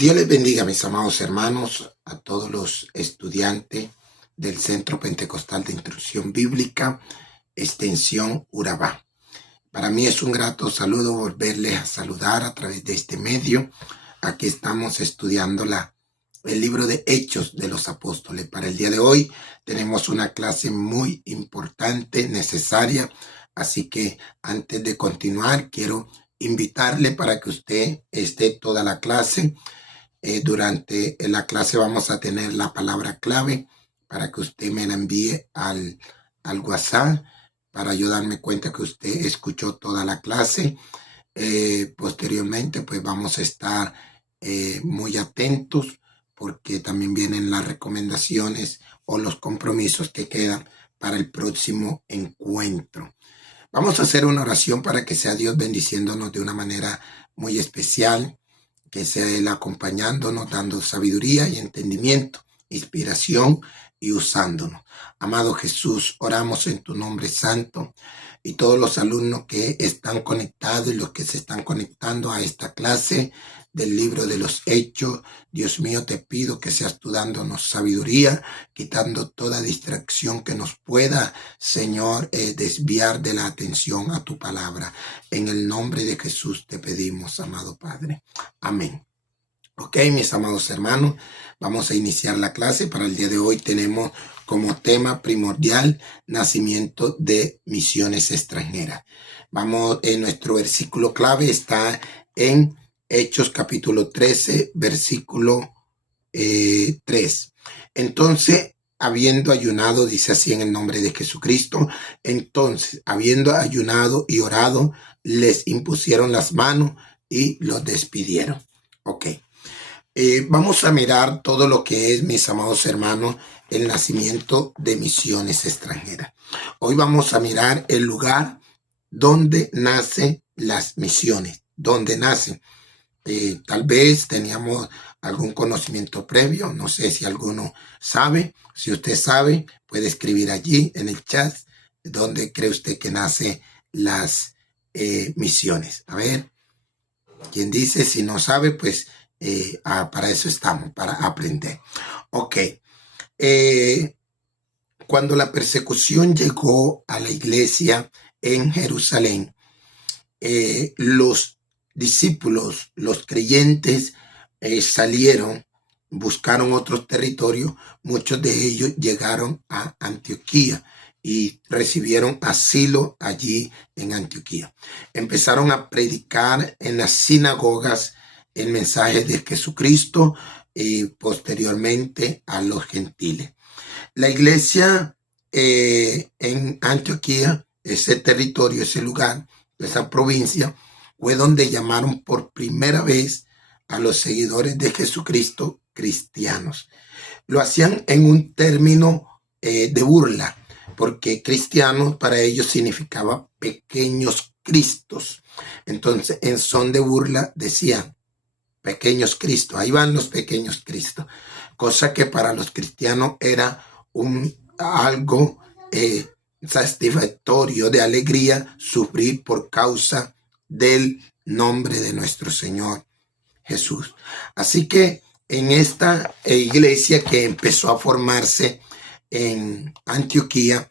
Dios les bendiga, mis amados hermanos, a todos los estudiantes del Centro Pentecostal de Instrucción Bíblica, Extensión Urabá. Para mí es un grato saludo volverles a saludar a través de este medio. Aquí estamos estudiando el libro de Hechos de los Apóstoles. Para el día de hoy tenemos una clase muy importante, necesaria. Así que antes de continuar, quiero invitarle para que usted esté toda la clase. Durante la clase vamos a tener la palabra clave para que usted me la envíe al WhatsApp para yo darme cuenta que usted escuchó toda la clase. Posteriormente pues vamos a estar muy atentos porque también vienen las recomendaciones o los compromisos que quedan para el próximo encuentro. Vamos a hacer una oración para que sea Dios bendiciéndonos de una manera muy especial, que sea Él acompañándonos, dando sabiduría y entendimiento, inspiración y usándonos. Amado Jesús, oramos en tu nombre santo y todos los alumnos que están conectados y los que se están conectando a esta clase del libro de los Hechos. Dios mío, te pido que seas tú dándonos sabiduría, quitando toda distracción que nos pueda, Señor, desviar de la atención a tu palabra. En el nombre de Jesús te pedimos, amado Padre. Amén. Ok, mis amados hermanos, vamos a iniciar la clase. Para el día de hoy tenemos como tema primordial nacimiento de misiones extranjeras. Vamos, en nuestro versículo clave está en Hechos capítulo 13, versículo 3. Entonces, habiendo ayunado, dice así en el nombre de Jesucristo, entonces, habiendo ayunado y orado, les impusieron las manos y los despidieron. Ok. Vamos a mirar todo lo que es, mis amados hermanos, el nacimiento de misiones extranjeras. Hoy vamos a mirar el lugar donde nacen las misiones, donde nacen. Tal vez teníamos algún conocimiento previo, no sé si alguno sabe. Si usted sabe, puede escribir allí en el chat dónde cree usted que nacen las misiones. A ver, quien dice, si no sabe, pues para eso estamos, para aprender. Ok. Cuando la persecución llegó a la iglesia en Jerusalén, los discípulos, los creyentes salieron, buscaron otros territorios. Muchos de ellos llegaron a Antioquía y recibieron asilo allí en Antioquía. Empezaron a predicar en las sinagogas el mensaje de Jesucristo y posteriormente a los gentiles. La iglesia en Antioquía, ese territorio, ese lugar, esa provincia, fue donde llamaron por primera vez a los seguidores de Jesucristo cristianos. Lo hacían en un término de burla, porque cristianos para ellos significaba pequeños cristos. Entonces, en son de burla decían, pequeños cristos, ahí van los pequeños cristos, cosa que para los cristianos era algo satisfactorio, de alegría, sufrir por causa del nombre de nuestro Señor Jesús. Así que en esta iglesia que empezó a formarse en Antioquía,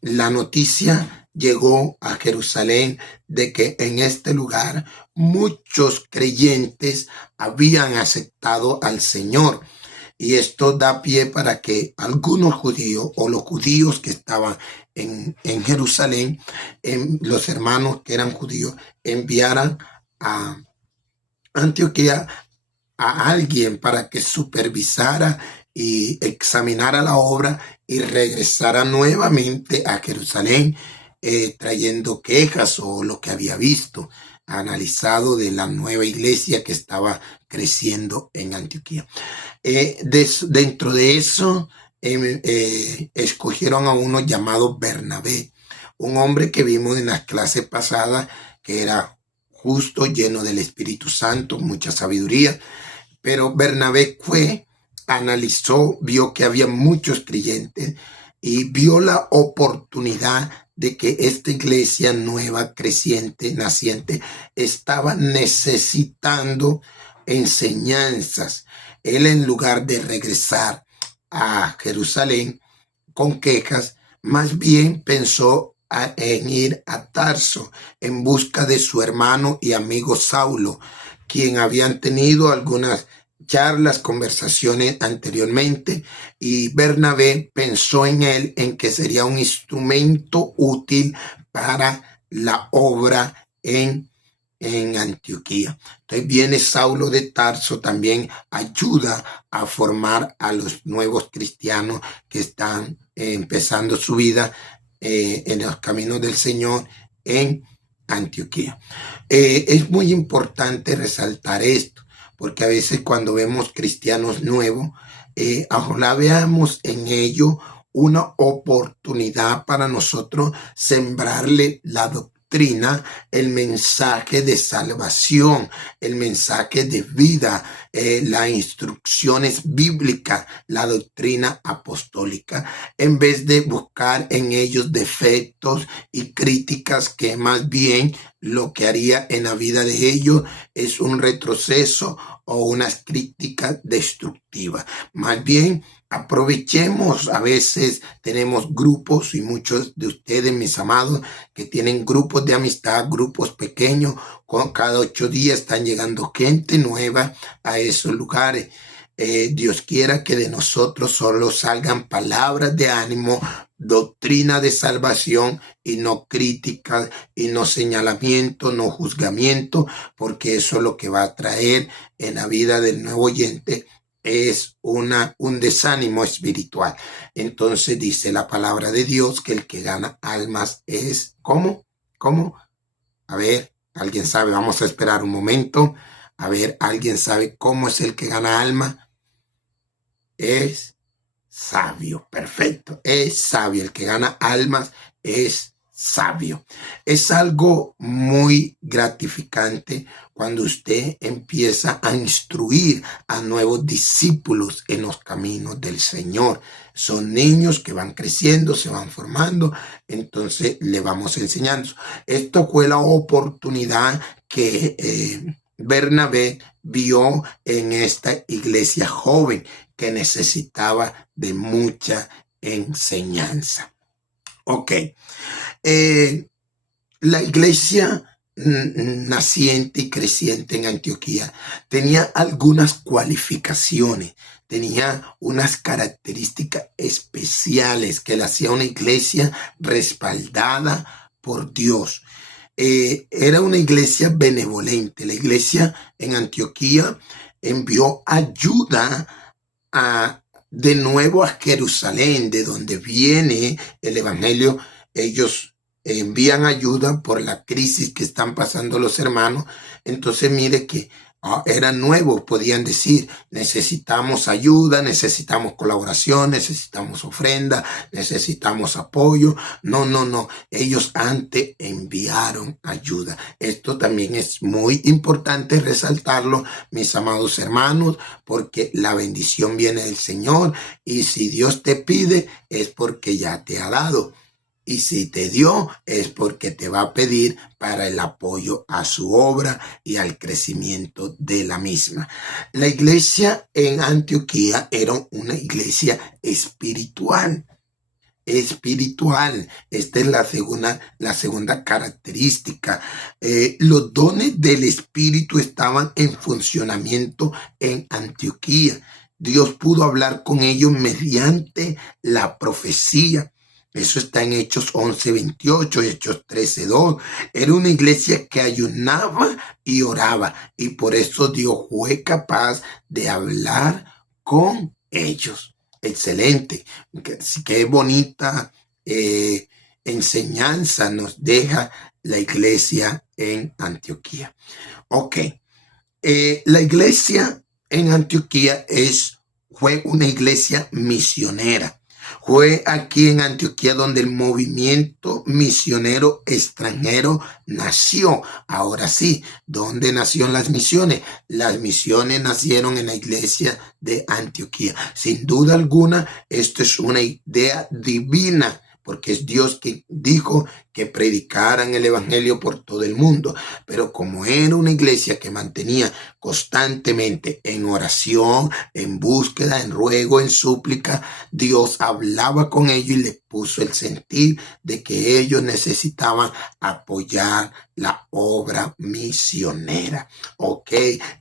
la noticia llegó a Jerusalén de que en este lugar muchos creyentes habían aceptado al Señor. Y esto da pie para que algunos judíos o los judíos que estaban en Jerusalén, los hermanos que eran judíos, enviaran a Antioquía a alguien para que supervisara y examinara la obra y regresara nuevamente a Jerusalén trayendo quejas o lo que había visto, analizado de la nueva iglesia que estaba creciendo en Antioquía. Dentro de eso, escogieron a uno llamado Bernabé, un hombre que vimos en las clases pasadas, que era justo, lleno del Espíritu Santo, mucha sabiduría. Pero Bernabé analizó, vio que había muchos creyentes y vio la oportunidad de que esta iglesia nueva, creciente, naciente, estaba necesitando enseñanzas. Él, en lugar de regresar a Jerusalén con quejas, más bien pensó en ir a Tarso en busca de su hermano y amigo Saulo, quien habían tenido algunas charlas, conversaciones anteriormente, y Bernabé pensó en él, en que sería un instrumento útil para la obra en Antioquía. Entonces viene Saulo de Tarso, también ayuda a formar a los nuevos cristianos que están empezando su vida en los caminos del Señor en Antioquía. Es muy importante resaltar esto, porque a veces cuando vemos cristianos nuevos, ojalá veamos en ello una oportunidad para nosotros sembrarle la doctrina, el mensaje de salvación, el mensaje de vida, las instrucciones bíblicas, la doctrina apostólica, en vez de buscar en ellos defectos y críticas, que más bien lo que haría en la vida de ellos es un retroceso o unas críticas destructivas. Más bien, aprovechemos. A veces tenemos grupos, y muchos de ustedes, mis amados, que tienen grupos de amistad, grupos pequeños, cada 8 días están llegando gente nueva a esos lugares. Dios quiera que de nosotros solo salgan palabras de ánimo, doctrina de salvación, y no críticas, y no señalamiento, no juzgamiento, porque eso es lo que va a traer en la vida del nuevo oyente, es un desánimo espiritual. Entonces dice la palabra de Dios que el que gana almas es, ¿cómo? A ver, ¿alguien sabe? Vamos a esperar un momento. A ver, ¿alguien sabe cómo es el que gana alma? Es sabio. Perfecto. Es sabio. El que gana almas es sabio. Es algo muy gratificante cuando usted empieza a instruir a nuevos discípulos en los caminos del Señor. Son niños que van creciendo, se van formando, entonces le vamos enseñando. Esto fue la oportunidad que Bernabé vio en esta iglesia joven, que necesitaba de mucha enseñanza. Ok. La iglesia naciente y creciente en Antioquía tenía algunas cualificaciones, tenía unas características especiales que la hacía una iglesia respaldada por Dios. Era una iglesia benevolente. La iglesia en Antioquía envió ayuda de nuevo a Jerusalén, de donde viene el evangelio. Ellos envían ayuda por la crisis que están pasando los hermanos. Entonces mire que eran nuevos, podían decir, necesitamos ayuda, necesitamos colaboración, necesitamos ofrenda, necesitamos apoyo. No, ellos antes enviaron ayuda. Esto también es muy importante resaltarlo, mis amados hermanos, porque la bendición viene del Señor, y si Dios te pide es porque ya te ha dado. Y si te dio es porque te va a pedir para el apoyo a su obra y al crecimiento de la misma. La iglesia en Antioquía era una iglesia espiritual. Esta es la segunda característica. Los dones del Espíritu estaban en funcionamiento en Antioquía. Dios pudo hablar con ellos mediante la profecía. Eso está en Hechos 11:28, Hechos 13:2. Era una iglesia que ayunaba y oraba, y por eso Dios fue capaz de hablar con ellos. Excelente. Qué bonita enseñanza nos deja la iglesia en Antioquía. Ok. La iglesia en Antioquía fue una iglesia misionera. Fue aquí en Antioquía donde el movimiento misionero extranjero nació. Ahora sí, ¿dónde nacieron las misiones? Las misiones nacieron en la iglesia de Antioquía. Sin duda alguna, esto es una idea divina, porque es Dios que dijo que predicaran el evangelio por todo el mundo. Pero como era una iglesia que mantenía constantemente en oración, en búsqueda, en ruego, en súplica, Dios hablaba con ellos y les puso el sentir de que ellos necesitaban apoyar la obra misionera. Ok,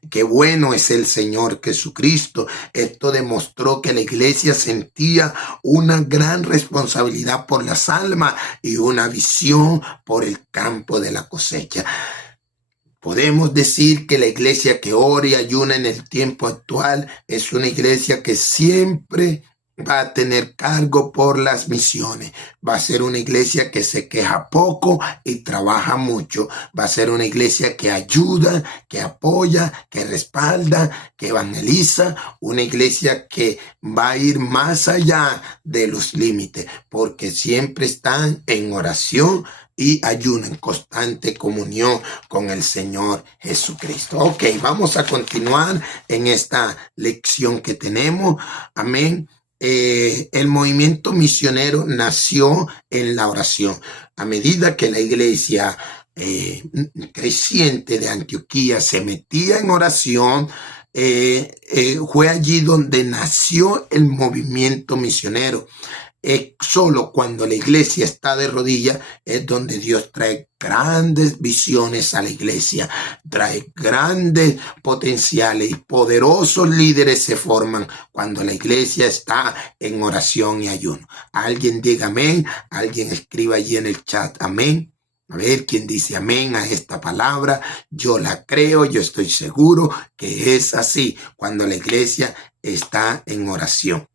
qué bueno es el Señor Jesucristo. Esto demostró que la iglesia sentía una gran responsabilidad por las almas y una visión por el campo de la cosecha. Podemos decir que la iglesia que ora y ayuna en el tiempo actual es una iglesia que siempre va a tener cargo por las misiones. Va a ser una iglesia que se queja poco y trabaja mucho. Va a ser una iglesia que ayuda, que apoya, que respalda, que evangeliza. Una iglesia que va a ir más allá de los límites, porque siempre están en oración y ayuno, en constante comunión con el Señor Jesucristo. Ok, vamos a continuar en esta lección que tenemos. Amén. El movimiento misionero nació en la oración. A medida que la iglesia creciente de Antioquía se metía en oración, fue allí donde nació el movimiento misionero. Solo cuando la iglesia está de rodillas es donde Dios trae grandes visiones a la iglesia, trae grandes potenciales y poderosos líderes se forman cuando la iglesia está en oración y ayuno. Alguien diga amén, alguien escriba allí en el chat amén. A ver quién dice amén a esta palabra. Yo la creo, yo estoy seguro que es así cuando la iglesia está en oración.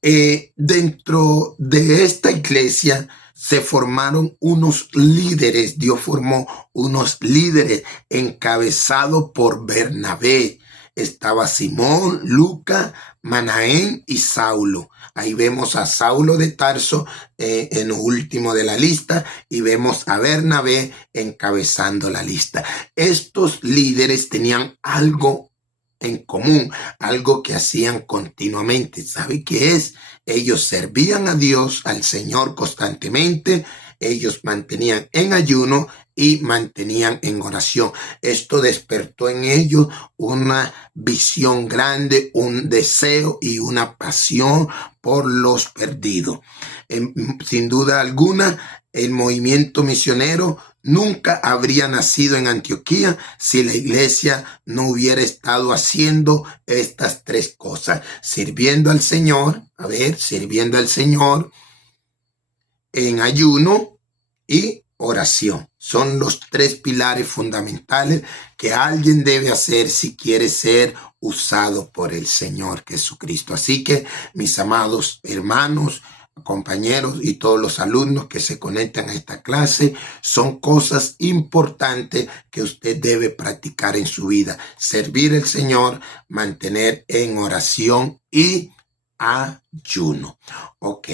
Dentro de esta iglesia se formaron unos líderes. Dios formó unos líderes encabezados por Bernabé. Estaba Simón, Lucas, Manaén y Saulo. Ahí vemos a Saulo de Tarso en lo último de la lista y vemos a Bernabé encabezando la lista. Estos líderes tenían algo en común, algo que hacían continuamente. ¿Sabe qué es? Ellos servían a Dios, al Señor constantemente. Ellos mantenían en ayuno y mantenían en oración. Esto despertó en ellos una visión grande, un deseo y una pasión por los perdidos. Sin duda alguna, el movimiento misionero nunca habría nacido en Antioquía si la iglesia no hubiera estado haciendo estas tres cosas: sirviendo al Señor, sirviendo al Señor en ayuno y oración. Son los tres pilares fundamentales que alguien debe hacer si quiere ser usado por el Señor Jesucristo. Así que, mis amados hermanos, compañeros y todos los alumnos que se conectan a esta clase, son cosas importantes que usted debe practicar en su vida: servir al Señor, mantener en oración y ayuno. Ok.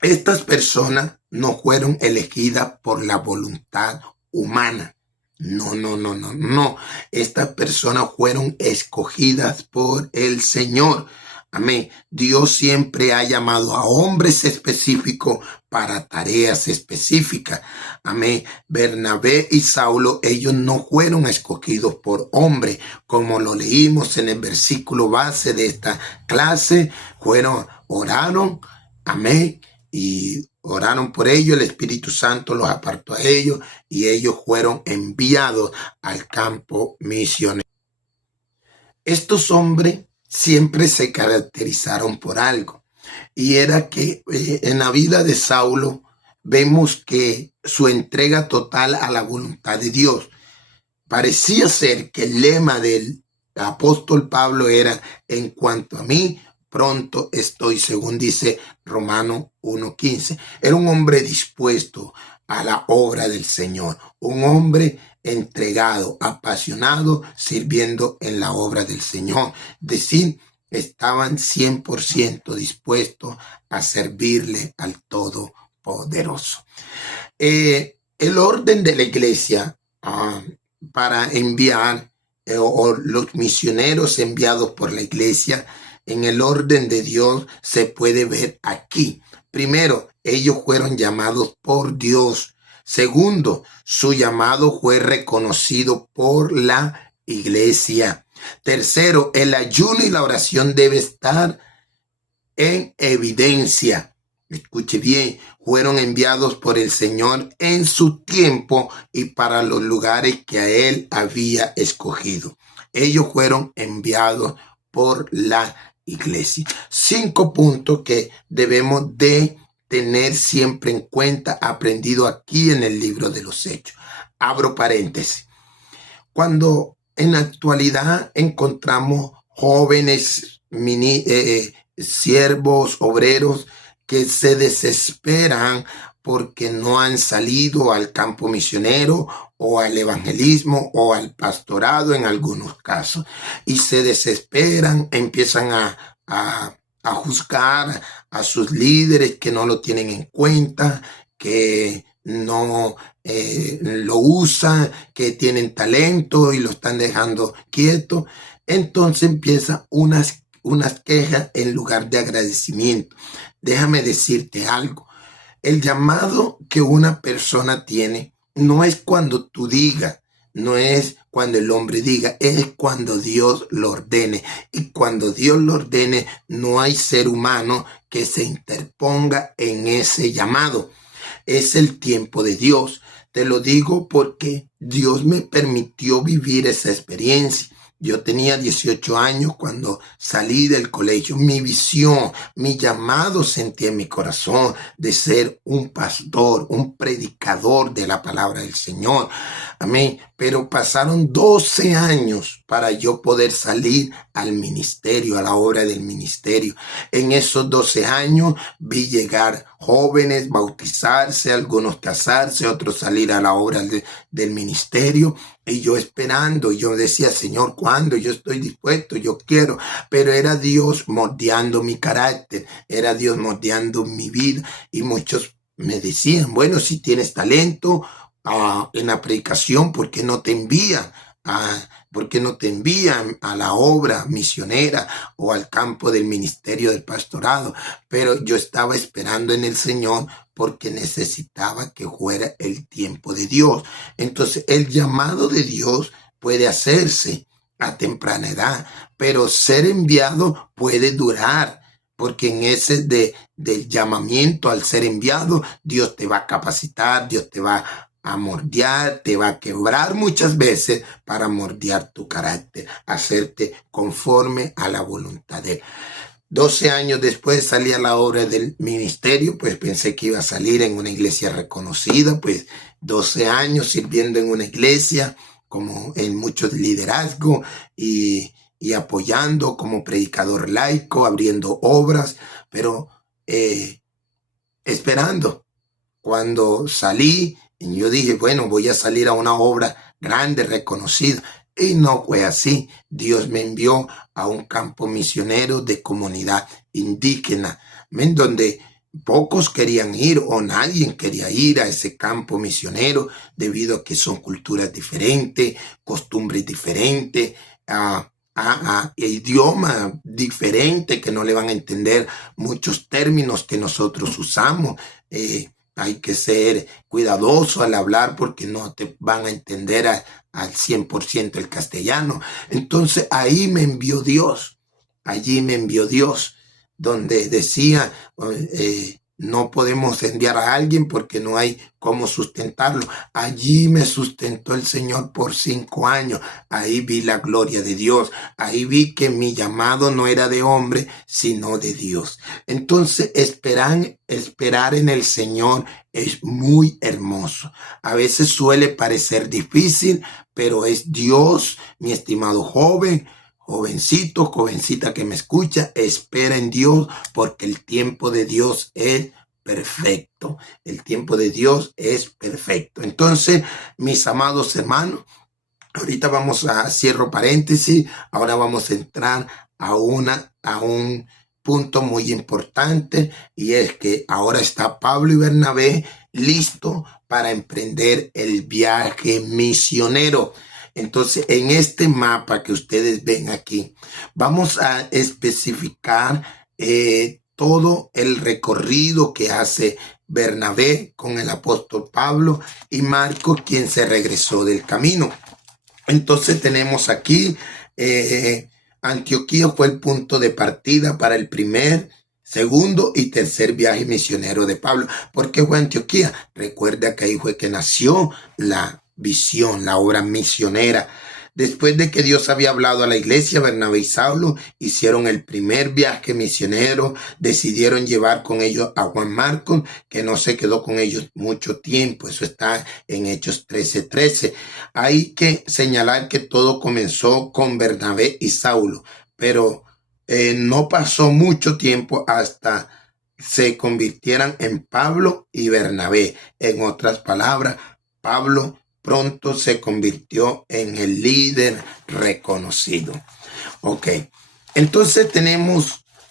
Estas personas no fueron elegidas por la voluntad humana. No. Estas personas fueron escogidas por el Señor. Amén. Dios siempre ha llamado a hombres específicos para tareas específicas. Amén. Bernabé y Saulo, ellos no fueron escogidos por hombre, como lo leímos en el versículo base de esta clase. Oraron, amén, y oraron por ellos. El Espíritu Santo los apartó a ellos y ellos fueron enviados al campo misionero. Estos hombres siempre se caracterizaron por algo, y era que en la vida de Saulo vemos que su entrega total a la voluntad de Dios. Parecía ser que el lema del apóstol Pablo era: en cuanto a mí, pronto estoy, según dice Romanos 1:15. Era un hombre dispuesto a la obra del Señor, un hombre entregado, apasionado, sirviendo en la obra del Señor. Decir, estaban 100% dispuestos a servirle al Todopoderoso. El orden de la iglesia para enviar o los misioneros enviados por la iglesia en el orden de Dios se puede ver aquí. Primero, ellos fueron llamados por Dios. Segundo, su llamado fue reconocido por la iglesia. Tercero, el ayuno y la oración debe estar en evidencia. Escuche bien, fueron enviados por el Señor en su tiempo y para los lugares que a Él había escogido. Ellos fueron enviados por la iglesia. 5 puntos que debemos de tener siempre en cuenta, aprendido aquí en el libro de los Hechos. Abro paréntesis. Cuando en la actualidad encontramos jóvenes siervos, obreros que se desesperan porque no han salido al campo misionero o al evangelismo o al pastorado en algunos casos, y se desesperan, empiezan a juzgar a sus líderes que no lo tienen en cuenta, que no lo usan, que tienen talento y lo están dejando quieto. Entonces empieza unas quejas en lugar de agradecimiento. Déjame decirte algo. El llamado que una persona tiene no es cuando tú digas, no es cuando el hombre diga, es cuando Dios lo ordene. Y cuando Dios lo ordene, no hay ser humano que se interponga en ese llamado. Es el tiempo de Dios. Te lo digo porque Dios me permitió vivir esa experiencia. Yo tenía 18 años cuando salí del colegio. Mi visión, mi llamado sentí en mi corazón de ser un pastor, un predicador de la palabra del Señor. Amén. Pero pasaron 12 años para yo poder salir al ministerio, a la obra del ministerio. En esos 12 años vi llegar jóvenes, bautizarse, algunos casarse, otros salir a la obra del ministerio. Y yo esperando, yo decía, Señor, ¿cuándo? Yo estoy dispuesto, yo quiero. Pero era Dios moldeando mi carácter, era Dios moldeando mi vida. Y muchos me decían, bueno, si tienes talento en la predicación, ¿por qué no te envían? ¿Por qué no te envían a la obra misionera o al campo del ministerio del pastorado? Pero yo estaba esperando en el Señor porque necesitaba que fuera el tiempo de Dios. Entonces, el llamado de Dios puede hacerse a temprana edad, pero ser enviado puede durar. Porque en ese del llamamiento al ser enviado, Dios te va a capacitar, Dios te va a moldear, te va a quebrar muchas veces para moldear tu carácter, hacerte conforme a la voluntad de Él. 12 años después salí a la obra del ministerio, pues pensé que iba a salir en una iglesia reconocida, pues 12 años sirviendo en una iglesia, como en muchos liderazgo y apoyando como predicador laico, abriendo obras, pero esperando. Cuando salí, yo dije, bueno, voy a salir a una obra grande, reconocida. Y no fue así. Dios me envió a un campo misionero de comunidad indígena, en donde pocos querían ir o nadie quería ir a ese campo misionero debido a que son culturas diferentes, costumbres diferentes, idioma diferente que no le van a entender muchos términos que nosotros usamos. Hay que ser cuidadoso al hablar porque no te van a entender al 100% el castellano. Entonces ahí me envió Dios. Allí me envió Dios, donde decía, no podemos enviar a alguien porque no hay cómo sustentarlo. Allí me sustentó el Señor por 5 años. Ahí vi la gloria de Dios. Ahí vi que mi llamado no era de hombre, sino de Dios. Entonces, esperar en el Señor es muy hermoso. A veces suele parecer difícil, pero es Dios, mi estimado joven, jovencito, jovencita que me escucha, espera en Dios porque el tiempo de Dios es perfecto. El tiempo de Dios es perfecto. Entonces, mis amados hermanos, ahorita cierro paréntesis, ahora vamos a entrar a un punto muy importante, y es que ahora está Pablo y Bernabé listo para emprender el viaje misionero. Entonces, en este mapa que ustedes ven aquí, vamos a especificar todo el recorrido que hace Bernabé con el apóstol Pablo y Marcos, quien se regresó del camino. Entonces tenemos aquí, Antioquía fue el punto de partida para el primer, segundo y tercer viaje misionero de Pablo. ¿Por qué fue Antioquía? Recuerda que ahí fue que nació la visión, la obra misionera. Después de que Dios había hablado a la iglesia, Bernabé y Saulo hicieron el primer viaje misionero, decidieron llevar con ellos a Juan Marcos, que no se quedó con ellos mucho tiempo. Eso está en Hechos 13:13. Hay que señalar que todo comenzó con Bernabé y Saulo, pero no pasó mucho tiempo hasta se convirtieran en Pablo y Bernabé. En otras palabras, Pablo pronto se convirtió en el líder reconocido. Ok, entonces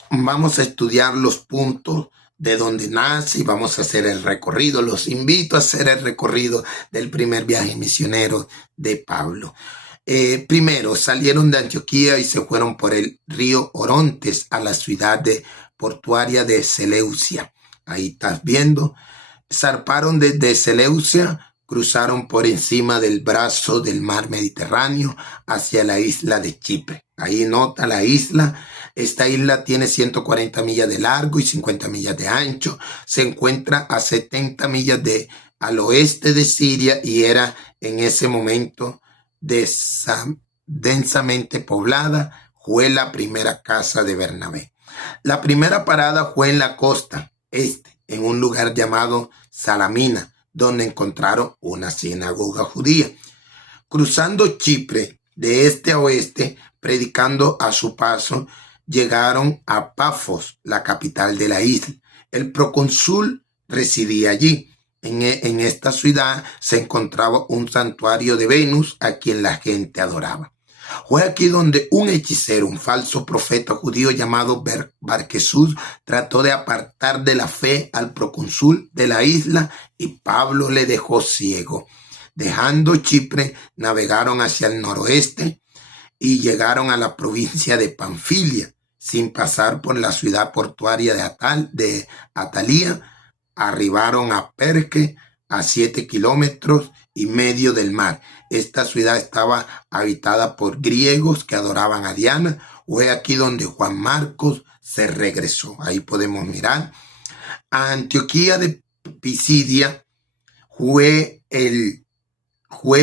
vamos a estudiar los puntos de donde nace y vamos a hacer el recorrido. Los invito a hacer el recorrido del primer viaje misionero de Pablo. Primero salieron de Antioquía y se fueron por el río Orontes a la ciudad portuaria de Seleucia. Ahí estás viendo. Zarparon desde Seleucia, cruzaron por encima del brazo del mar Mediterráneo hacia la isla de Chipre. Ahí nota la isla. Esta isla tiene 140 millas de largo y 50 millas de ancho. Se encuentra a 70 millas al oeste de Siria y era en ese momento densamente poblada. Fue la primera casa de Bernabé. La primera parada fue en la costa este, en un lugar llamado Salamina, donde encontraron una sinagoga judía. Cruzando Chipre de este a oeste, predicando a su paso, llegaron a Pafos, la capital de la isla. El procónsul residía allí. En esta ciudad se encontraba un santuario de Venus a quien la gente adoraba. Fue aquí donde un hechicero, un falso profeta judío llamado Barjesús, trató de apartar de la fe al procónsul de la isla y Pablo le dejó ciego. Dejando Chipre, navegaron hacia el noroeste y llegaron a la provincia de Panfilia, sin pasar por la ciudad portuaria de Atalía. Arribaron a Perge, a 7 kilómetros y medio del mar. Esta ciudad estaba habitada por griegos que adoraban a Diana. Fue aquí donde Juan Marcos se regresó. Ahí podemos mirar. A Antioquía de Pisidia fue el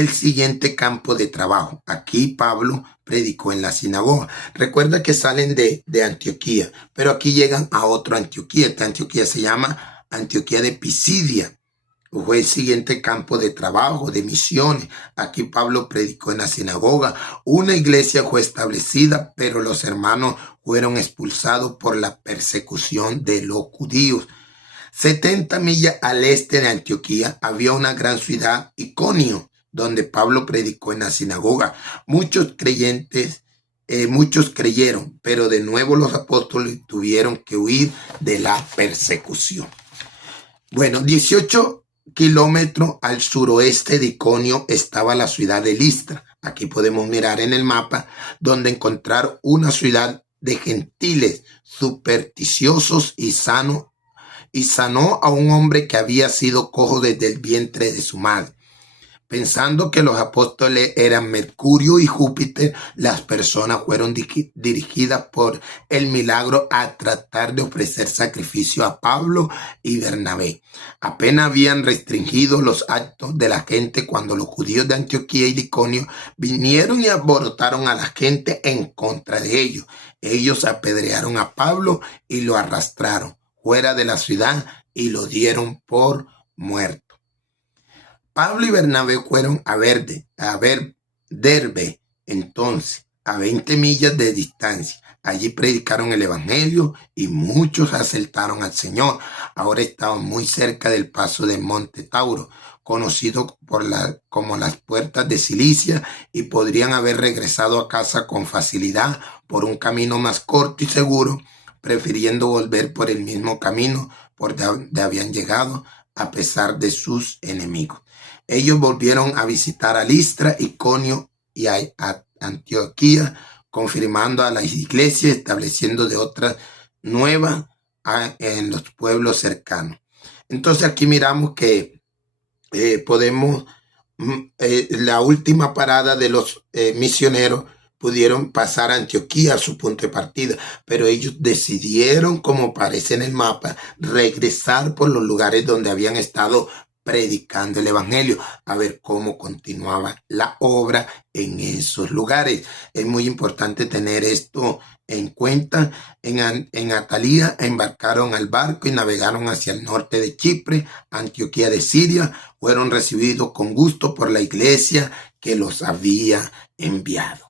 siguiente campo de trabajo. Aquí Pablo predicó en la sinagoga. Recuerda que salen de Antioquía, pero aquí llegan a otro Antioquía. Esta Antioquía se llama Antioquía de Pisidia. Fue el siguiente campo de trabajo, de misiones. Aquí Pablo predicó en la sinagoga. Una iglesia fue establecida, pero los hermanos fueron expulsados por la persecución de los judíos. 70 millas al este de Antioquía había una gran ciudad, Iconio, donde Pablo predicó en la sinagoga. Muchos creyeron, pero de nuevo los apóstoles tuvieron que huir de la persecución. Bueno, 18 kilómetros al suroeste de Iconio estaba la ciudad de Listra. Aquí podemos mirar en el mapa donde encontrar una ciudad de gentiles supersticiosos y sanó a un hombre que había sido cojo desde el vientre de su madre. Pensando que los apóstoles eran Mercurio y Júpiter, las personas fueron dirigidas por el milagro a tratar de ofrecer sacrificio a Pablo y Bernabé. Apenas habían restringido los actos de la gente cuando los judíos de Antioquía y de Iconio vinieron y alborotaron a la gente en contra de ellos. Ellos apedrearon a Pablo y lo arrastraron fuera de la ciudad y lo dieron por muerto. Pablo y Bernabé fueron a Derbe, entonces, a 20 millas de distancia. Allí predicaron el evangelio y muchos aceptaron al Señor. Ahora estaban muy cerca del paso del Monte Tauro, conocido como las puertas de Cilicia, y podrían haber regresado a casa con facilidad por un camino más corto y seguro, prefiriendo volver por el mismo camino por donde habían llegado a pesar de sus enemigos. Ellos volvieron a visitar a Listra, Iconio y a Antioquía, confirmando a las iglesias, estableciendo de otras nuevas en los pueblos cercanos. Entonces aquí miramos que podemos, la última parada de los misioneros pudieron pasar a Antioquía, a su punto de partida, pero ellos decidieron, como aparece en el mapa, regresar por los lugares donde habían estado predicando el evangelio, a ver cómo continuaba la obra en esos lugares. Es muy importante tener esto en cuenta. En Atalía embarcaron al barco y navegaron hacia el norte de Chipre, Antioquía de Siria. Fueron recibidos con gusto por la iglesia que los había enviado.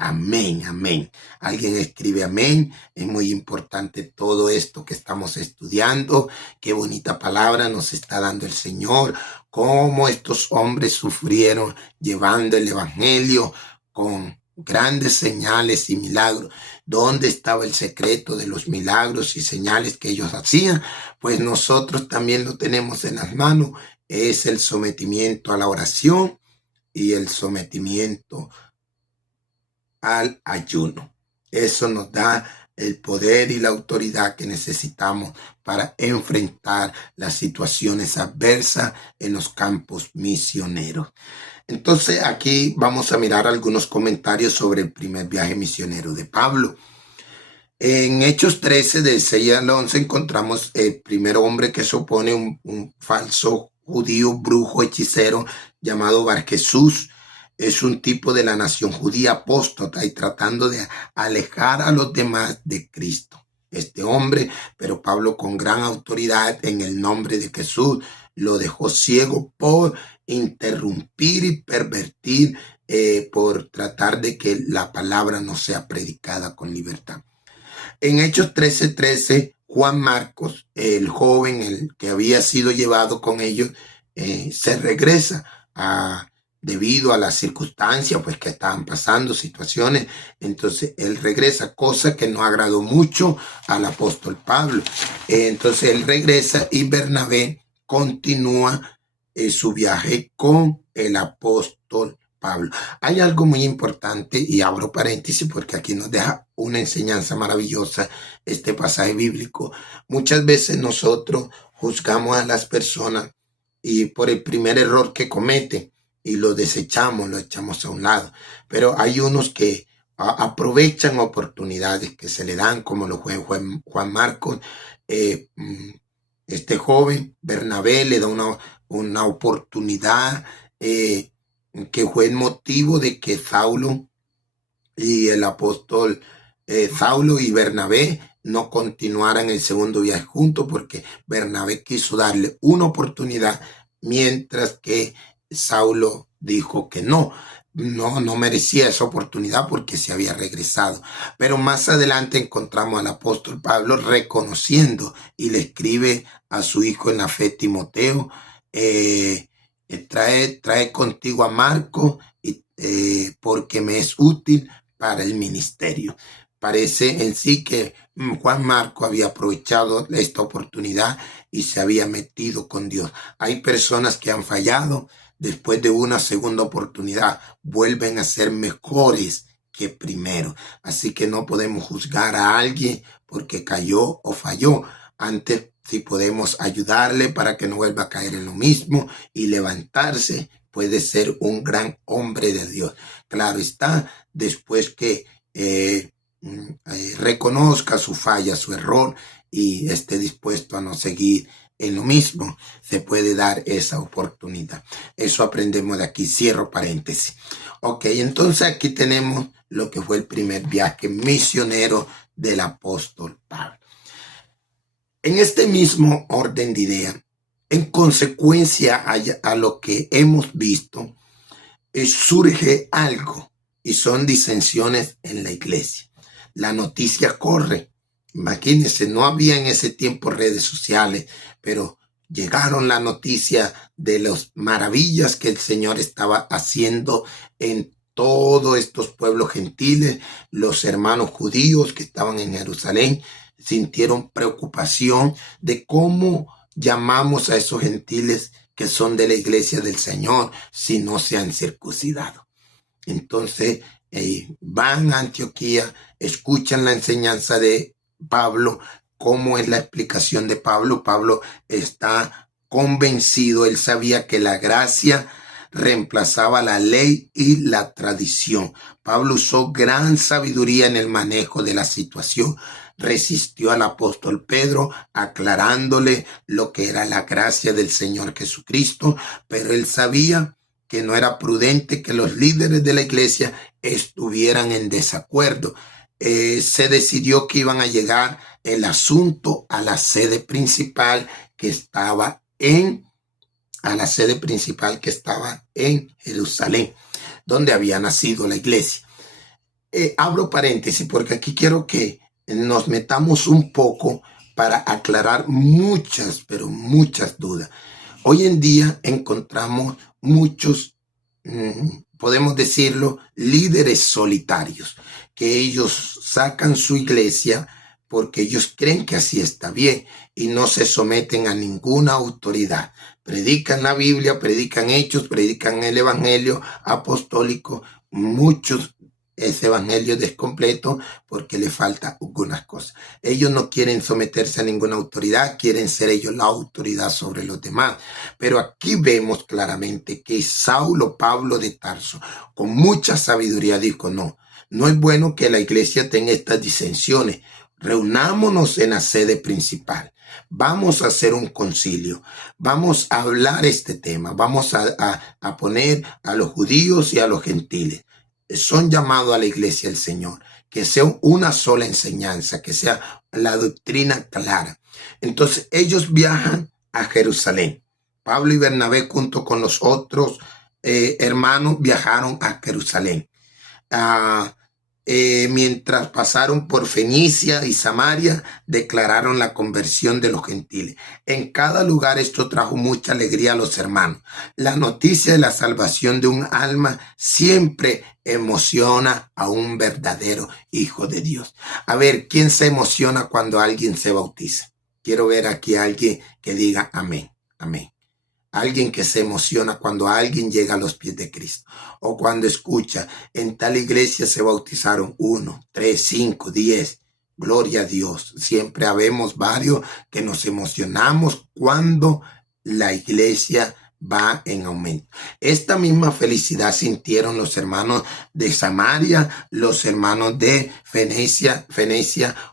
Amén, amén. Alguien escribe amén. Es muy importante todo esto que estamos estudiando. Qué bonita palabra nos está dando el Señor. Cómo estos hombres sufrieron llevando el evangelio con grandes señales y milagros. ¿Dónde estaba el secreto de los milagros y señales que ellos hacían? Pues nosotros también lo tenemos en las manos. Es el sometimiento a la oración y el sometimiento al ayuno. Eso nos da el poder y la autoridad que necesitamos para enfrentar las situaciones adversas en los campos misioneros. Entonces aquí vamos a mirar algunos comentarios sobre el primer viaje misionero de Pablo. En Hechos 13, de 6 al 11, encontramos el primer hombre que se opone, un falso judío, brujo, hechicero, llamado Barjesús. Es un tipo de la nación judía apóstata y tratando de alejar a los demás de Cristo. Este hombre, pero Pablo con gran autoridad en el nombre de Jesús, lo dejó ciego por interrumpir y pervertir, por tratar de que la palabra no sea predicada con libertad. En Hechos 13:13, Juan Marcos, el joven, el que había sido llevado con ellos, se regresa debido a las circunstancias pues que estaban pasando, situaciones. Entonces él regresa, cosa que no agradó mucho al apóstol Pablo. Entonces él regresa y Bernabé continúa su viaje con el apóstol Pablo. Hay algo muy importante y abro paréntesis porque aquí nos deja una enseñanza maravillosa este pasaje bíblico. Muchas veces nosotros juzgamos a las personas y por el primer error que cometen y lo desechamos, lo echamos a un lado. Pero hay unos que aprovechan oportunidades que se le dan, como lo fue Juan Marcos. Este joven Bernabé le da una oportunidad que fue el motivo de que Saulo y el apóstol Saulo y Bernabé no continuaran el segundo viaje juntos, porque Bernabé quiso darle una oportunidad, mientras que Saulo dijo que no merecía esa oportunidad porque se había regresado. Pero más adelante encontramos al apóstol Pablo reconociendo y le escribe a su hijo en la fe, Timoteo, trae contigo a Marco porque me es útil para el ministerio. Parece en sí que Juan Marco había aprovechado esta oportunidad y se había metido con Dios. Hay personas que han fallado, después de una segunda oportunidad vuelven a ser mejores que primero. Así que no podemos juzgar a alguien porque cayó o falló. Antes, si podemos ayudarle para que no vuelva a caer en lo mismo y levantarse, puede ser un gran hombre de Dios. Claro está, después que reconozca su falla, su error y esté dispuesto a no seguir en lo mismo, se puede dar esa oportunidad. Eso aprendemos de aquí. Cierro paréntesis. Ok, entonces aquí tenemos lo que fue el primer viaje misionero del apóstol Pablo. En este mismo orden de idea, en consecuencia a lo que hemos visto, surge algo y son disensiones en la iglesia. La noticia corre. Imagínense, no había en ese tiempo redes sociales, pero llegaron la noticia de las maravillas que el Señor estaba haciendo en todos estos pueblos gentiles. Los hermanos judíos que estaban en Jerusalén sintieron preocupación de cómo llamamos a esos gentiles que son de la iglesia del Señor si no se han circuncidado. Entonces van a Antioquía, escuchan la enseñanza de Pablo, cómo es la explicación de Pablo. Pablo está convencido, él sabía que la gracia reemplazaba la ley y la tradición. Pablo usó gran sabiduría en el manejo de la situación. Resistió al apóstol Pedro, aclarándole lo que era la gracia del Señor Jesucristo, pero él sabía que no era prudente que los líderes de la iglesia estuvieran en desacuerdo. Se decidió que iban a llegar el asunto a la sede principal que estaba en Jerusalén, donde había nacido la iglesia. Abro paréntesis porque aquí quiero que nos metamos un poco para aclarar muchas, pero muchas dudas. Hoy en día encontramos muchos, podemos decirlo, líderes solitarios, que ellos sacan su iglesia porque ellos creen que así está bien y no se someten a ninguna autoridad. Predican la Biblia, predican hechos, predican el evangelio apostólico. Muchos ese evangelio es descompleto porque le falta algunas cosas. Ellos no quieren someterse a ninguna autoridad, quieren ser ellos la autoridad sobre los demás. Pero aquí vemos claramente que Saulo, Pablo de Tarso, con mucha sabiduría dijo, no es bueno que la iglesia tenga estas disensiones. Reunámonos en la sede principal. Vamos a hacer un concilio. Vamos a hablar este tema. Vamos a poner a los judíos y a los gentiles. Son llamados a la iglesia del Señor, que sea una sola enseñanza, que sea la doctrina clara. Entonces ellos viajan a Jerusalén. Pablo y Bernabé junto con los otros hermanos viajaron a Jerusalén. Mientras pasaron por Fenicia y Samaria, declararon la conversión de los gentiles. En cada lugar esto trajo mucha alegría a los hermanos. La noticia de la salvación de un alma siempre emociona a un verdadero hijo de Dios. A ver, ¿quién se emociona cuando alguien se bautiza? Quiero ver aquí a alguien que diga amén, amén. Alguien que se emociona cuando alguien llega a los pies de Cristo. O cuando escucha, en tal iglesia se bautizaron 1, 3, 5, 10. Gloria a Dios. Siempre habemos varios que nos emocionamos cuando la iglesia va en aumento. Esta misma felicidad sintieron los hermanos de Samaria, los hermanos de Fenicia,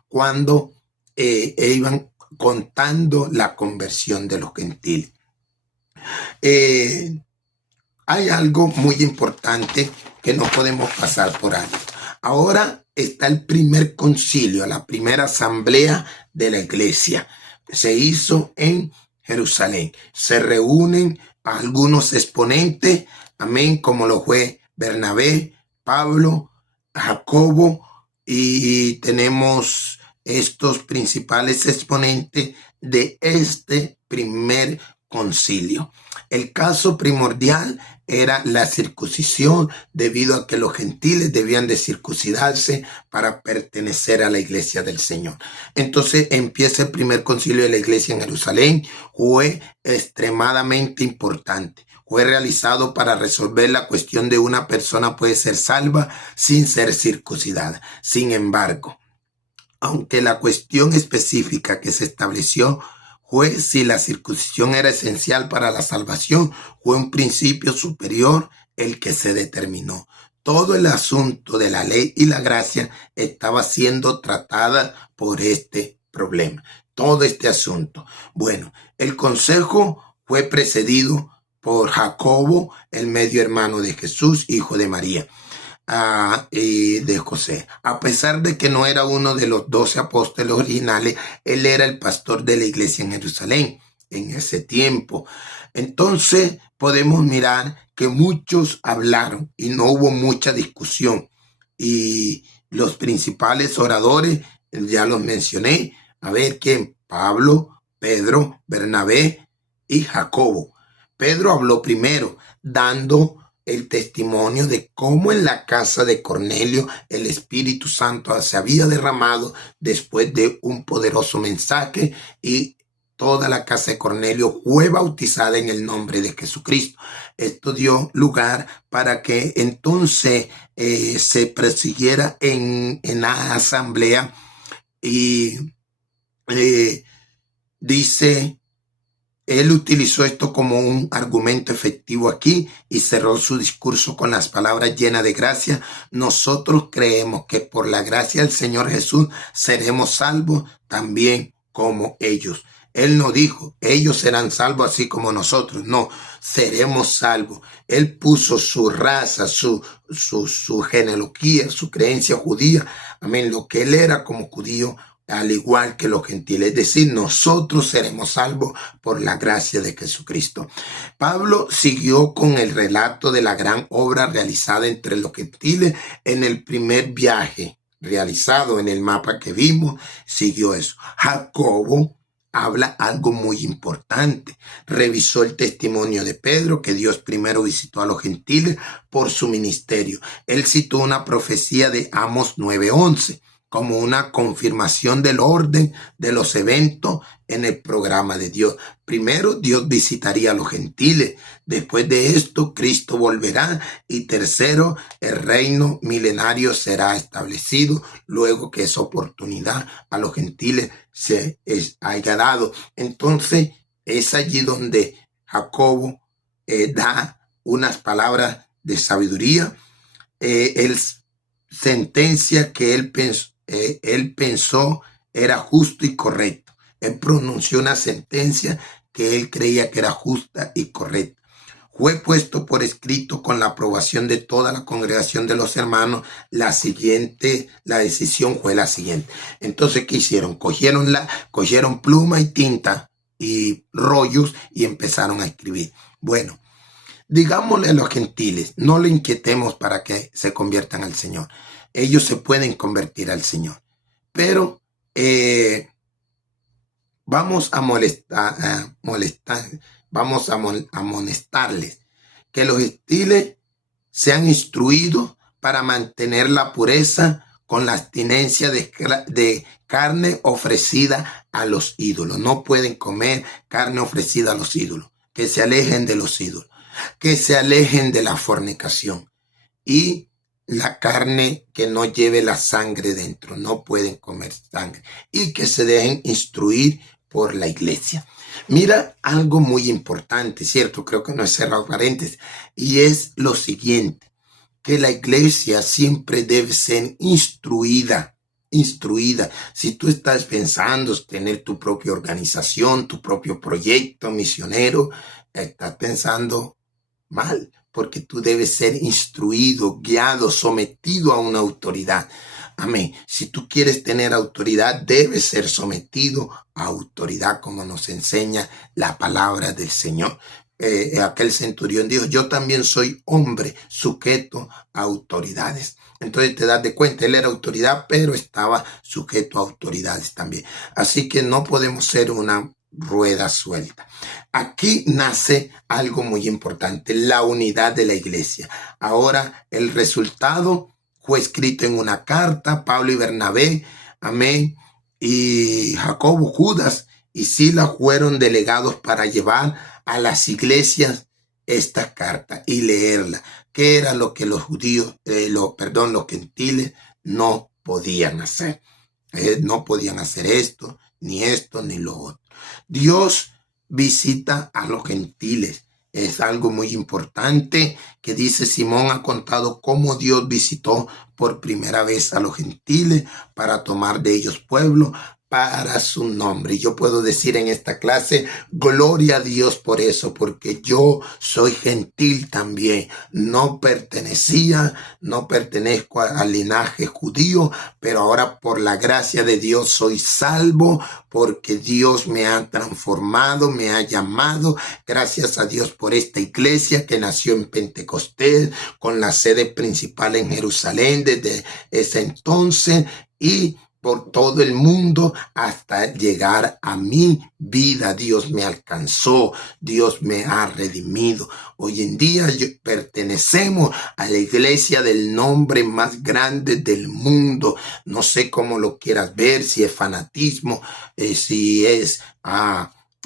cuando iban contando la conversión de los gentiles. Hay algo muy importante que no podemos pasar por alto. Ahora está el primer concilio, la primera asamblea de la iglesia. Se hizo en Jerusalén. Se reúnen algunos exponentes, amén, como lo fue Bernabé, Pablo, Jacobo, y tenemos estos principales exponentes de este primer concilio. El caso primordial era la circuncisión, debido a que los gentiles debían de circuncidarse para pertenecer a la iglesia del Señor. Entonces empieza el primer concilio de la iglesia en Jerusalén. Fue extremadamente importante. Fue realizado para resolver la cuestión de una persona puede ser salva sin ser circuncidada. Sin embargo, aunque la cuestión específica que se estableció fue si la circuncisión era esencial para la salvación, fue un principio superior el que se determinó. Todo el asunto de la ley y la gracia estaba siendo tratada por este problema. Todo este asunto. Bueno, el consejo fue precedido por Jacobo, el medio hermano de Jesús, hijo de María. Y de José. A pesar de que no era uno de los 12 apóstoles originales, él era el pastor de la iglesia en Jerusalén en ese tiempo. Entonces podemos mirar que muchos hablaron y no hubo mucha discusión. Y los principales oradores, ya los mencioné. A ver quién: Pablo, Pedro, Bernabé y Jacobo. Pedro habló primero, dando el testimonio de cómo en la casa de Cornelio el Espíritu Santo se había derramado después de un poderoso mensaje, y toda la casa de Cornelio fue bautizada en el nombre de Jesucristo. Esto dio lugar para que entonces se prosiguiera en la asamblea, y Dice, él utilizó esto como un argumento efectivo aquí y cerró su discurso con las palabras llenas de gracia. Nosotros creemos que por la gracia del Señor Jesús seremos salvos también como ellos. Él no dijo, ellos serán salvos así como nosotros. No, seremos salvos. Él puso su raza, su genealogía, su creencia judía. Amén, lo que él era como judío, al igual que los gentiles. Es decir, nosotros seremos salvos por la gracia de Jesucristo. Pablo siguió con el relato de la gran obra realizada entre los gentiles en el primer viaje realizado en el mapa que vimos. Siguió eso. Jacobo habla algo muy importante. Revisó el testimonio de Pedro, que Dios primero visitó a los gentiles por su ministerio. Él citó una profecía de Amos 9:11 como una confirmación del orden de los eventos en el programa de Dios. Primero, Dios visitaría a los gentiles. Después de esto, Cristo volverá. Y tercero, el reino milenario será establecido luego que esa oportunidad a los gentiles se haya dado. Entonces, es allí donde Jacobo da unas palabras de sabiduría. Él sentencia que él pensó era justo y correcto. Él pronunció una sentencia que él creía que era justa y correcta. Fue puesto por escrito con la aprobación de toda la congregación de los hermanos. La decisión fue la siguiente. Entonces, ¿qué hicieron? Cogieron pluma y tinta y rollos y empezaron a escribir. Bueno, digámosle a los gentiles, no le inquietemos para que se conviertan al Señor. Ellos se pueden convertir al Señor. Pero vamos a amonestarles que los gentiles sean instruidos para mantener la pureza con la abstinencia de carne ofrecida a los ídolos. No pueden comer carne ofrecida a los ídolos. Que se alejen de los ídolos. Que se alejen de la fornicación. Y la carne que no lleve la sangre dentro, no pueden comer sangre, y que se dejen instruir por la iglesia. Mira algo muy importante, ¿cierto? Creo que no es cerrado paréntesis, y es lo siguiente, que la iglesia siempre debe ser instruida. Si tú estás pensando tener tu propia organización, tu propio proyecto misionero, estás pensando mal, porque tú debes ser instruido, guiado, sometido a una autoridad. Amén. Si tú quieres tener autoridad, debes ser sometido a autoridad, como nos enseña la palabra del Señor. Aquel centurión dijo, yo también soy hombre sujeto a autoridades. Entonces te das de cuenta, él era autoridad, pero estaba sujeto a autoridades también. Así que no podemos ser una rueda suelta. Aquí nace algo muy importante, la unidad de la iglesia. Ahora el resultado fue escrito en una carta, Pablo y Bernabé, amén, y Jacobo, Judas y Silas fueron delegados para llevar a las iglesias esta carta y leerla, que era lo que los los gentiles no podían hacer. No podían hacer esto, ni lo otro. Dios visita a los gentiles. Es algo muy importante que dice Simón ha contado cómo Dios visitó por primera vez a los gentiles para tomar de ellos pueblo para su nombre. Y yo puedo decir en esta clase, gloria a Dios por eso, porque yo soy gentil también. No pertenezco al linaje judío, pero ahora por la gracia de Dios soy salvo, porque Dios me ha transformado, me ha llamado. Gracias a Dios por esta iglesia que nació en Pentecostés, con la sede principal en Jerusalén desde ese entonces, y por todo el mundo hasta llegar a mi vida. Dios me alcanzó, Dios me ha redimido. Hoy en día pertenecemos a la iglesia del nombre más grande del mundo. No sé cómo lo quieras ver, si es fanatismo, si es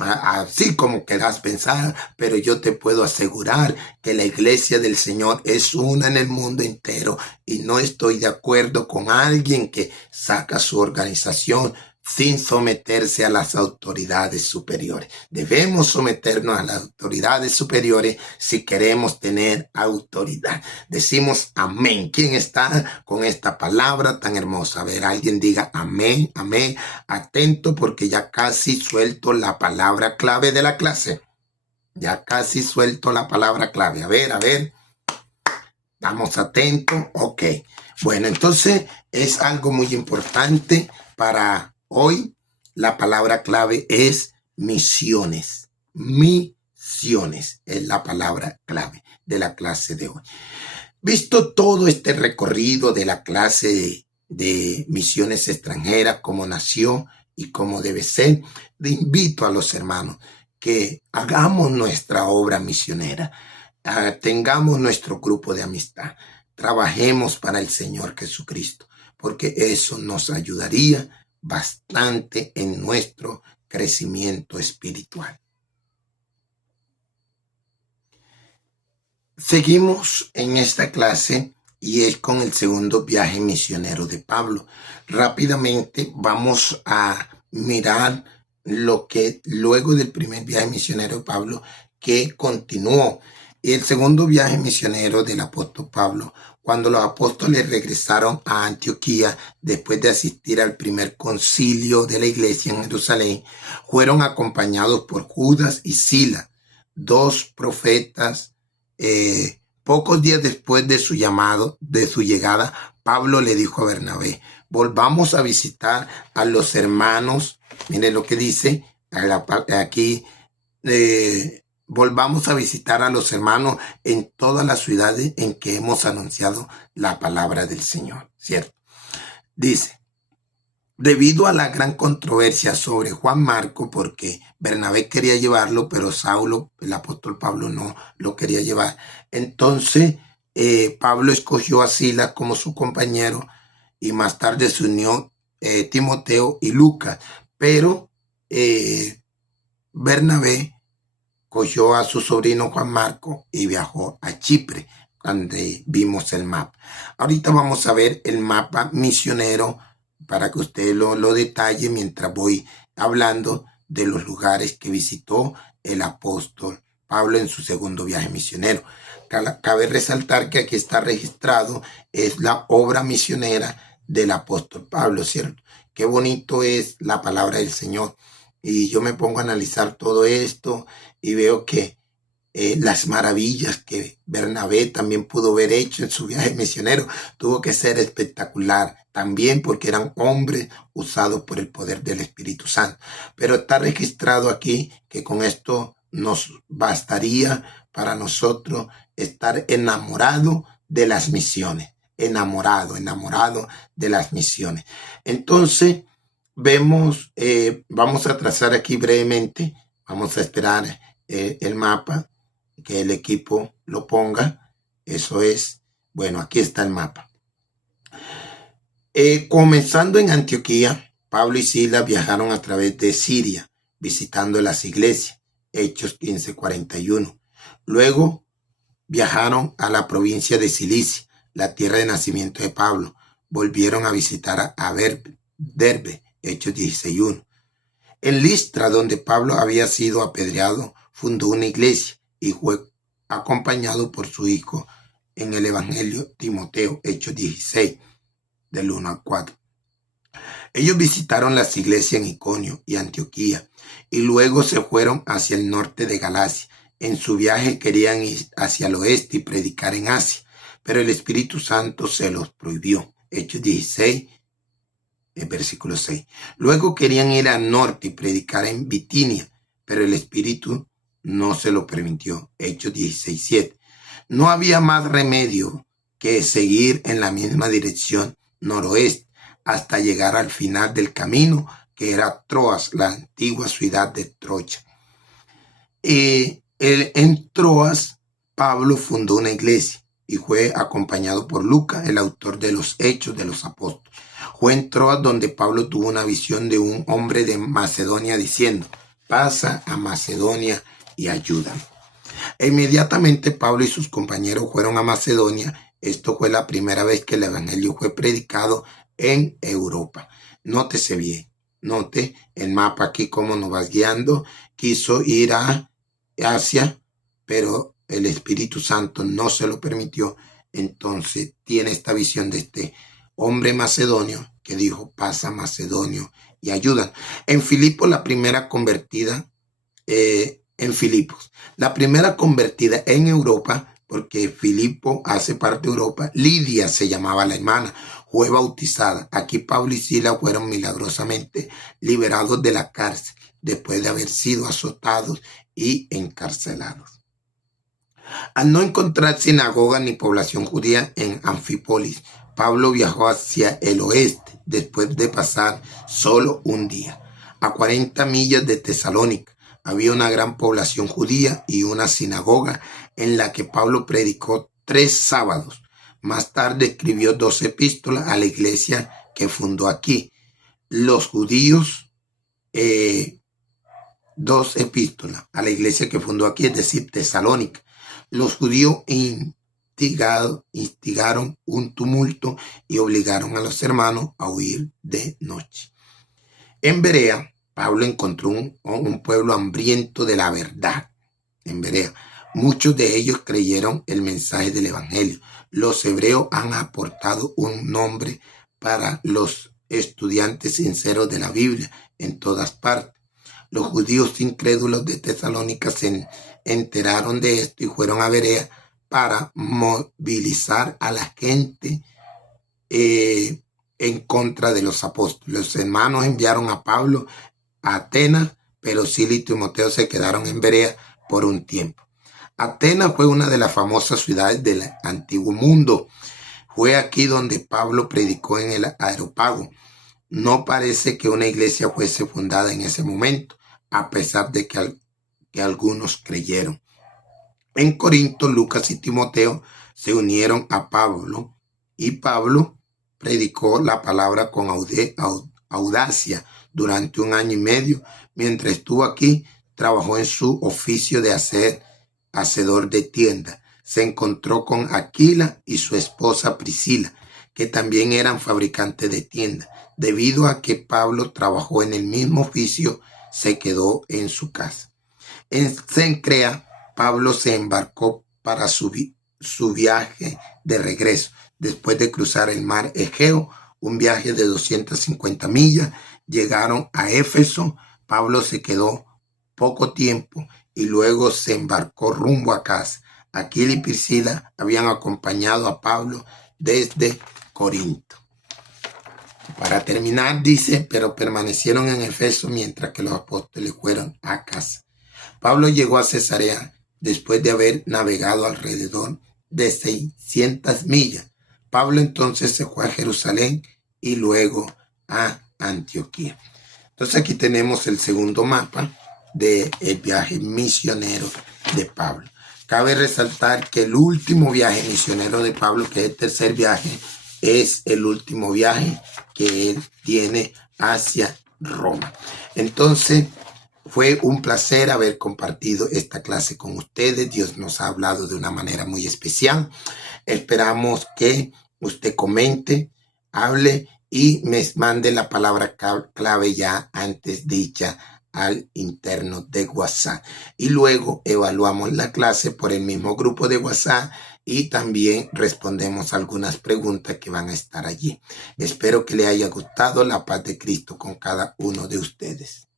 así como quieras pensar, pero yo te puedo asegurar que la iglesia del Señor es una en el mundo entero, y no estoy de acuerdo con alguien que saca su organización sin someterse a las autoridades superiores. Debemos someternos a las autoridades superiores si queremos tener autoridad. Decimos amén. ¿Quién está con esta palabra tan hermosa? A ver, alguien diga amén, amén. Atento porque ya casi suelto la palabra clave de la clase. Ya casi suelto la palabra clave. A ver. Estamos atentos. Ok. Bueno, entonces es algo muy importante para hoy. La palabra clave es misiones. Misiones es la palabra clave de la clase de hoy. Visto todo este recorrido de la clase de misiones extranjeras, cómo nació y cómo debe ser, le invito a los hermanos que hagamos nuestra obra misionera. Tengamos nuestro grupo de amistad, trabajemos para el Señor Jesucristo, porque eso nos ayudaría bastante en nuestro crecimiento espiritual. Seguimos en esta clase y es con el segundo viaje misionero de Pablo. Rápidamente vamos a mirar lo que luego del primer viaje misionero de Pablo que continuó. Y el segundo viaje misionero del apóstol Pablo, cuando los apóstoles regresaron a Antioquía después de asistir al primer concilio de la iglesia en Jerusalén, fueron acompañados por Judas y Silas, dos profetas. Pocos días después de su llegada, Pablo le dijo a Bernabé: volvamos a visitar a los hermanos. Miren lo que dice aquí. Volvamos a visitar a los hermanos en todas las ciudades en que hemos anunciado la palabra del Señor, ¿cierto? Dice, debido a la gran controversia sobre Juan Marco, porque Bernabé quería llevarlo, pero Saulo, el apóstol Pablo, no lo quería llevar. Entonces, Pablo escogió a Silas como su compañero y más tarde se unió Timoteo y Lucas. Pero Bernabé cogió a su sobrino Juan Marco y viajó a Chipre, donde vimos el mapa. Ahorita vamos a ver el mapa misionero para que usted lo detalle mientras voy hablando de los lugares que visitó el apóstol Pablo en su segundo viaje misionero. Cabe resaltar que aquí está registrado, es la obra misionera del apóstol Pablo, ¿cierto? Qué bonito es la palabra del Señor. Y yo me pongo a analizar todo esto y veo que las maravillas que Bernabé también pudo haber hecho en su viaje misionero tuvo que ser espectacular también porque eran hombres usados por el poder del Espíritu Santo. Pero está registrado aquí que con esto nos bastaría para nosotros estar enamorado de las misiones, enamorado de las misiones. Entonces vemos, vamos a trazar aquí brevemente, vamos a esperar el mapa, que el equipo lo ponga. Eso es, bueno, aquí está el mapa. Comenzando en Antioquía, Pablo y Silas viajaron a través de Siria, visitando las iglesias, Hechos 15:41. Luego viajaron a la provincia de Cilicia, la tierra de nacimiento de Pablo. Volvieron a visitar a Derbe, Hechos 16:1. En Listra, donde Pablo había sido apedreado, fundó una iglesia y fue acompañado por su hijo en el Evangelio Timoteo, Hechos 16, del 1 al 4. Ellos visitaron las iglesias en Iconio y Antioquía y luego se fueron hacia el norte de Galacia. En su viaje querían ir hacia el oeste y predicar en Asia, pero el Espíritu Santo se los prohibió. Hechos 16, versículo 6. Luego querían ir al norte y predicar en Bitinia, pero el Espíritu no se lo permitió. Hechos 16:7. No había más remedio que seguir en la misma dirección noroeste hasta llegar al final del camino, que era Troas, la antigua ciudad de Troya. En Troas, Pablo fundó una iglesia y fue acompañado por Lucas, el autor de los Hechos de los Apóstoles. Fue en Troas donde Pablo tuvo una visión de un hombre de Macedonia diciendo: pasa a Macedonia y ayúdame. Inmediatamente Pablo y sus compañeros fueron a Macedonia. Esto fue la primera vez que el evangelio fue predicado en Europa. Nótese bien, Note el mapa aquí cómo nos va guiando. Quiso ir a Asia, pero el Espíritu Santo no se lo permitió. Entonces tiene esta visión de este hombre macedonio que dijo, pasa Macedonio y ayudan. En Filipos, la primera convertida, en Filipos, la primera convertida en Europa, porque Filipo hace parte de Europa, Lidia se llamaba la hermana, fue bautizada. Aquí Pablo y Silas fueron milagrosamente liberados de la cárcel después de haber sido azotados y encarcelados. Al no encontrar sinagoga ni población judía en Anfípolis, Pablo viajó hacia el oeste después de pasar solo un día. A 40 millas de Tesalónica había una gran población judía y una sinagoga en la que Pablo predicó 3 sábados. Más tarde escribió 2 epístolas a la iglesia que fundó aquí. Los judíos, 2 epístolas a la iglesia que fundó aquí, es decir, Tesalónica. Los judíos instigaron un tumulto y obligaron a los hermanos a huir de noche. En Berea, Pablo encontró un pueblo hambriento de la verdad. En Berea, muchos de ellos creyeron el mensaje del evangelio. Los hebreos han aportado un nombre para los estudiantes sinceros de la Biblia en todas partes. Los judíos incrédulos de Tesalónica se enteraron de esto y fueron a Berea para movilizar a la gente en contra de los apóstoles. Los hermanos enviaron a Pablo a Atenas, pero Silas y Timoteo se quedaron en Berea por un tiempo. Atenas fue una de las famosas ciudades del antiguo mundo. Fue aquí donde Pablo predicó en el Areópago. No parece que una iglesia fuese fundada en ese momento, a pesar de que algunos creyeron. En Corinto, Lucas y Timoteo se unieron a Pablo y Pablo predicó la palabra con audacia durante 1 año y medio. Mientras estuvo aquí, trabajó en su oficio de hacedor de tiendas. Se encontró con Aquila y su esposa Priscila, que también eran fabricantes de tiendas. Debido a que Pablo trabajó en el mismo oficio, se quedó en su casa. En Cencrea, Pablo se embarcó para su viaje de regreso. Después de cruzar el mar Egeo, un viaje de 250 millas, llegaron a Éfeso. Pablo se quedó poco tiempo y luego se embarcó rumbo a casa. Aquila y Priscila habían acompañado a Pablo desde Corinto. Para terminar, dice, pero permanecieron en Éfeso mientras que los apóstoles fueron a casa. Pablo llegó a Cesarea después de haber navegado alrededor de 600 millas. Pablo entonces se fue a Jerusalén y luego a Antioquía. Entonces aquí tenemos el segundo mapa del viaje misionero de Pablo. Cabe resaltar que el último viaje misionero de Pablo, que es el tercer viaje, es el último viaje que él tiene hacia Roma. Entonces, fue un placer haber compartido esta clase con ustedes. Dios nos ha hablado de una manera muy especial. Esperamos que usted comente, hable y me mande la palabra clave ya antes dicha al interno de WhatsApp. Y luego evaluamos la clase por el mismo grupo de WhatsApp y también respondemos algunas preguntas que van a estar allí. Espero que le haya gustado. La paz de Cristo con cada uno de ustedes.